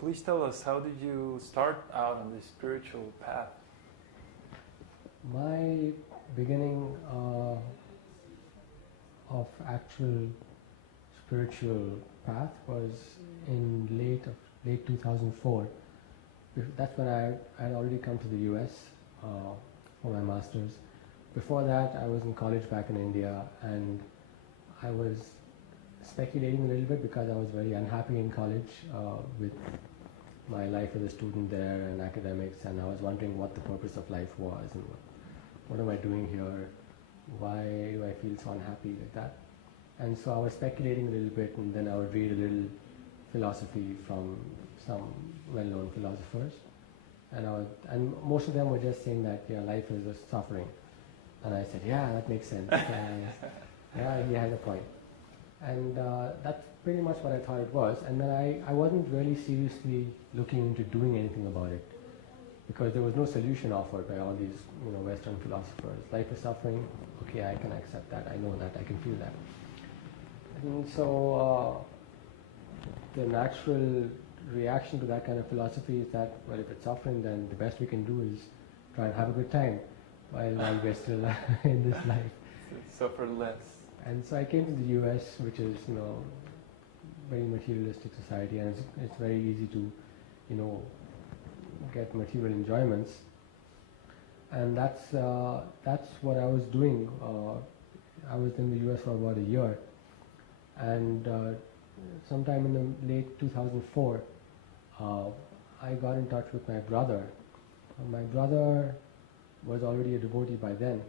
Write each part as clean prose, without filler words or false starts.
please tell us, how did you start out on this spiritual path? My beginning of actual spiritual path was in late 2004. That's when I had already come to the US for my master's. Before that, I was in college back in India, and I was speculating a little bit because I was very unhappy in college with my life as a student there and academics, and I was wondering what the purpose of life was and what am I doing here, why do I feel so unhappy like that. And so I was speculating a little bit, and then I would read a little philosophy from some well-known philosophers, and most of them were just saying that life is a suffering. And I said, yeah, that makes sense. Yeah, he has a point. And that's pretty much what I thought it was. And then I wasn't really seriously looking into doing anything about it, because there was no solution offered by all these Western philosophers. Life is suffering, okay, I can accept that, I know that, I can feel that. And so the natural reaction to that kind of philosophy is that, well, if it's suffering, then the best we can do is try and have a good time while we're still in this life. Suffer less. And so I came to the US, which is, very materialistic society, and it's very easy to, get material enjoyments. And that's what I was doing. I was in the US for about a year, and sometime in the late 2004, I got in touch with my brother. My brother was already a devotee by then,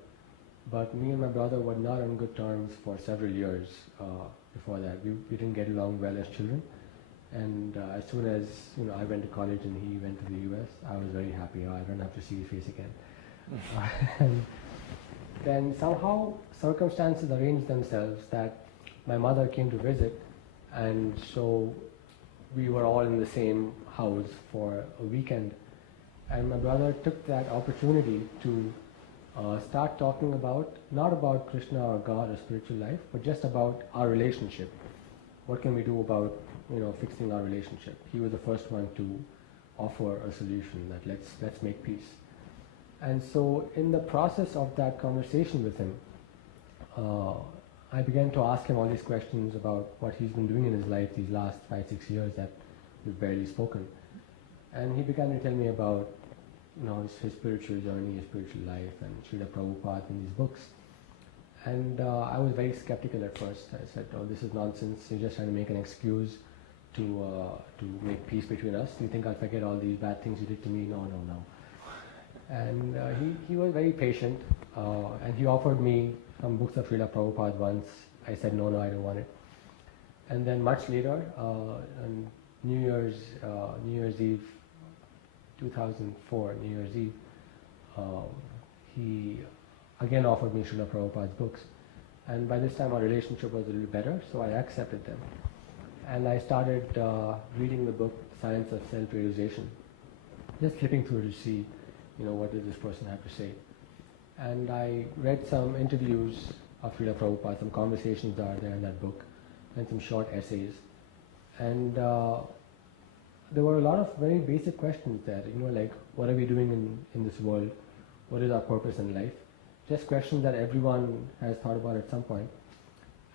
but me and my brother were not on good terms for several years before that. We didn't get along well as children, and as soon as I went to college and he went to the US, I was very happy. I don't have to see his face again. And then somehow circumstances arranged themselves that my mother came to visit, and so we were all in the same house for a weekend. And my brother took that opportunity to start talking about, not about Krishna or God or spiritual life, but just about our relationship. What can we do about, fixing our relationship? He was the first one to offer a solution that let's make peace. And so in the process of that conversation with him, I began to ask him all these questions about what he's been doing in his life these last 5-6 years that we've barely spoken. And he began to tell me about his spiritual journey, his spiritual life, and Srila Prabhupada in these books. And I was very skeptical at first. I said, oh, this is nonsense. You're just trying to make an excuse to make peace between us. Do you think I'll forget all these bad things you did to me? No. And he was very patient, and he offered me some books of Srila Prabhupada once. I said, no, I don't want it. And then much later, on New Year's Eve, 2004, New Year's Eve, he again offered me Srila Prabhupada's books. And by this time our relationship was a little better, so I accepted them. And I started reading the book, Science of Self-Realization, just flipping through to see, what does this person have to say. And I read some interviews of Srila Prabhupada, some conversations that are there in that book, and some short essays. And there were a lot of very basic questions there, like what are we doing in this world? What is our purpose in life? Just questions that everyone has thought about at some point.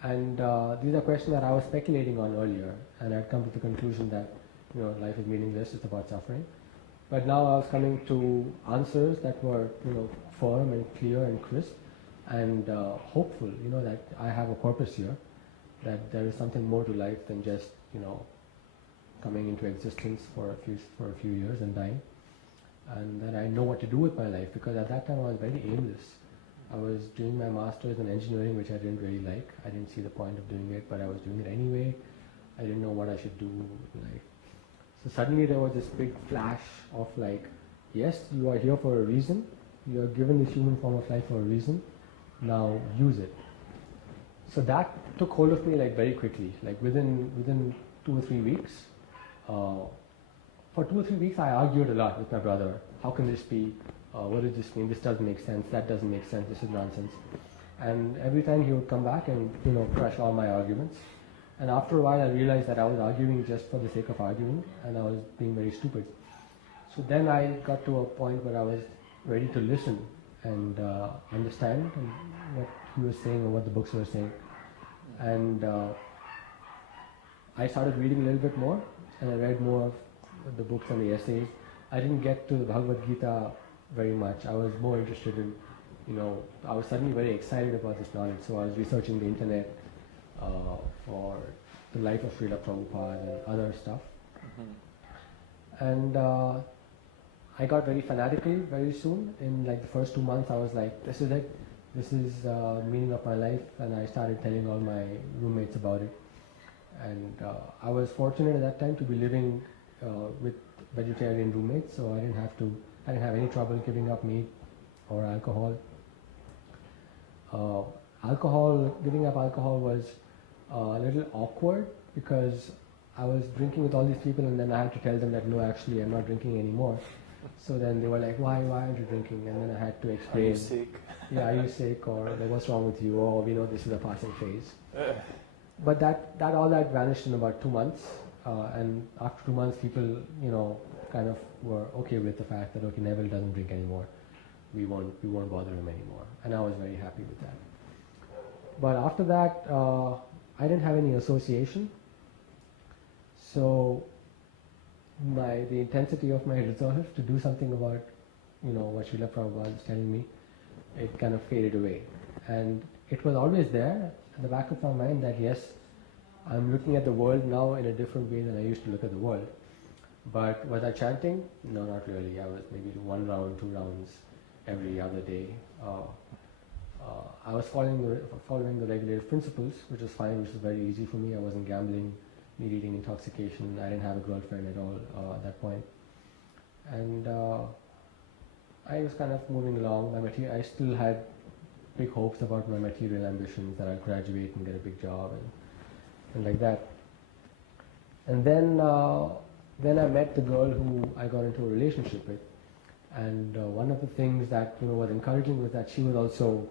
And these are questions that I was speculating on earlier, and I'd come to the conclusion that life is meaningless, it's about suffering. But now I was coming to answers that were firm and clear and crisp and hopeful, that I have a purpose here, that there is something more to life than just coming into existence for a few years and dying, and that I know what to do with my life, because at that time I was very aimless. I was doing my master's in engineering, which I didn't really like. I didn't see the point of doing it, but I was doing it anyway. I didn't know what I should do with life. So suddenly there was this big flash of like, yes, you are here for a reason. You are given this human form of life for a reason. Now use it. So that took hold of me like very quickly. Like within 2 or 3 weeks. For 2 or 3 weeks I argued a lot with my brother. How can this be? What does this mean? This doesn't make sense. That doesn't make sense. This is nonsense. And every time he would come back and crush all my arguments. And after a while I realized that I was arguing just for the sake of arguing, and I was being very stupid. So then I got to a point where I was ready to listen and understand what he was saying or what the books were saying. And I started reading a little bit more, and I read more of the books and the essays. I didn't get to the Bhagavad Gita very much. I was more interested in, I was suddenly very excited about this knowledge, so I was researching the internet for the life of Srila Prabhupada and other stuff. Mm-hmm. And I got very fanatical very soon. In like the first 2 months I was like, this is it. This is the meaning of my life, and I started telling all my roommates about it. And I was fortunate at that time to be living with vegetarian roommates, so I didn't have any trouble giving up meat or alcohol. Giving up alcohol was a little awkward because I was drinking with all these people, and then I had to tell them that no, actually I'm not drinking anymore. So then they were like, why aren't you drinking? And then I had to explain. Are you sick? Yeah, are you sick? Or like, what's wrong with you? Oh, we know this is a passing phase. But all that vanished in about 2 months. And after 2 months, people, kind of were okay with the fact that, okay, Neville doesn't drink anymore. We won't bother him anymore. And I was very happy with that. But after that, I didn't have any association. So the intensity of my resolve to do something about, what Srila Prabhupada was telling me, it kind of faded away. And it was always there at the back of my mind that yes, I'm looking at the world now in a different way than I used to look at the world. But was I chanting? No, not really. I was maybe 1 round, 2 rounds every other day. I was following the regulative principles, which was fine, which was very easy for me. I wasn't gambling, meat-eating, intoxication. I didn't have a girlfriend at all at that point. And I was kind of moving along. I still had big hopes about my material ambitions, that I'd graduate and get a big job and like that. And then I met the girl who I got into a relationship with. And one of the things that was encouraging was that she was also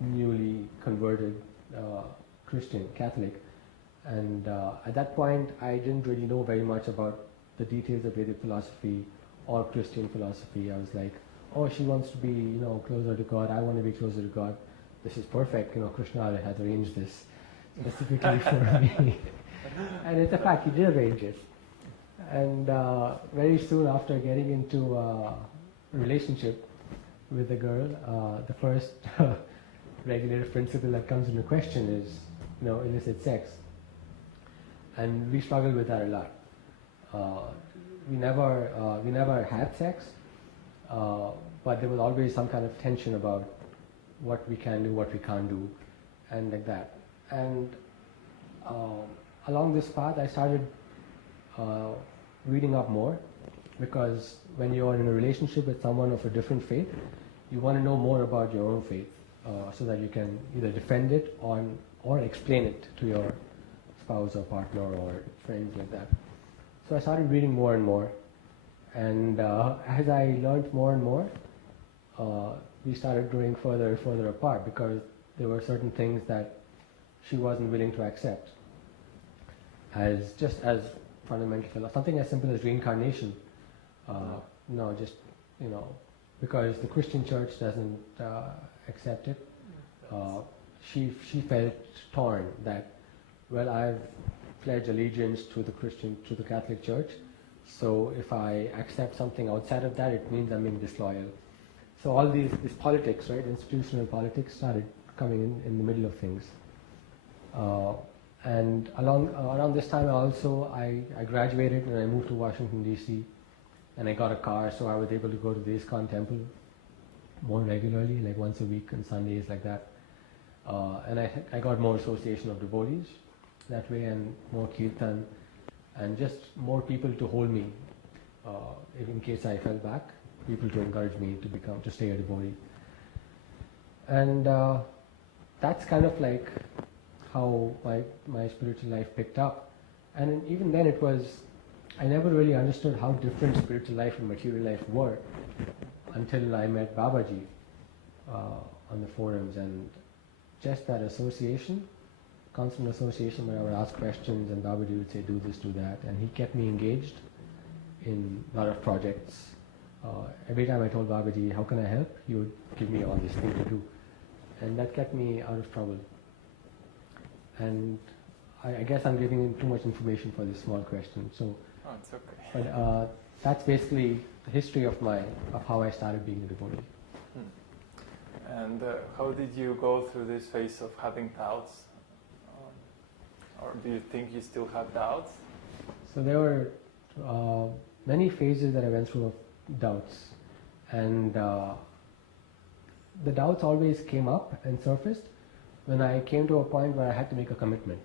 newly converted Christian, Catholic. And at that point, I didn't really know very much about the details of Vedic philosophy or Christian philosophy. I was like, oh, she wants to be, closer to God. I want to be closer to God. This is perfect. Krishna has arranged this specifically for me. And it's a fact, he did arrange it. And very soon after getting into a relationship with a girl, the first regulative principle that comes into question is, illicit sex. And we struggled with that a lot. We never had sex, but there was always some kind of tension about what we can do, what we can't do, and like that. And along this path, I started reading up more, because when you're in a relationship with someone of a different faith, you want to know more about your own faith, so that you can either defend it or explain it to your spouse or partner or friends like that. So I started reading more and more, and as I learned more and more, we started growing further and further apart, because there were certain things that she wasn't willing to accept as fundamental philosophy. Something as simple as reincarnation. Because the Christian church doesn't accept it. She felt torn that, well, I've pledged allegiance to the Catholic Church, so if I accept something outside of that, it means I'm being disloyal. So all these politics, right, institutional politics, started coming in the middle of things. And around this time I graduated and I moved to Washington DC, and I got a car, so I was able to go to the ISKCON temple more regularly, like once a week on Sundays, like that. And I got more association of devotees that way, and more kirtan, and just more people to hold me in case I fell back, people to encourage me to stay a devotee. And that's kind of like how my spiritual life picked up. And even then I never really understood how different spiritual life and material life were until I met Babaji on the forums, and just that association constant association where I would ask questions and Babaji would say, do this, do that, and he kept me engaged in a lot of projects. Every time I told Babaji, how can I help, he would give me all this thing to do. And that kept me out of trouble. And I guess I'm giving him too much information for this small question. So, Oh, it's okay. but that's basically the history of how I started being a devotee. And how did you go through this phase of having doubts? Or do you think you still have doubts? So there were many phases that I went through of doubts. And the doubts always came up and surfaced when I came to a point where I had to make a commitment.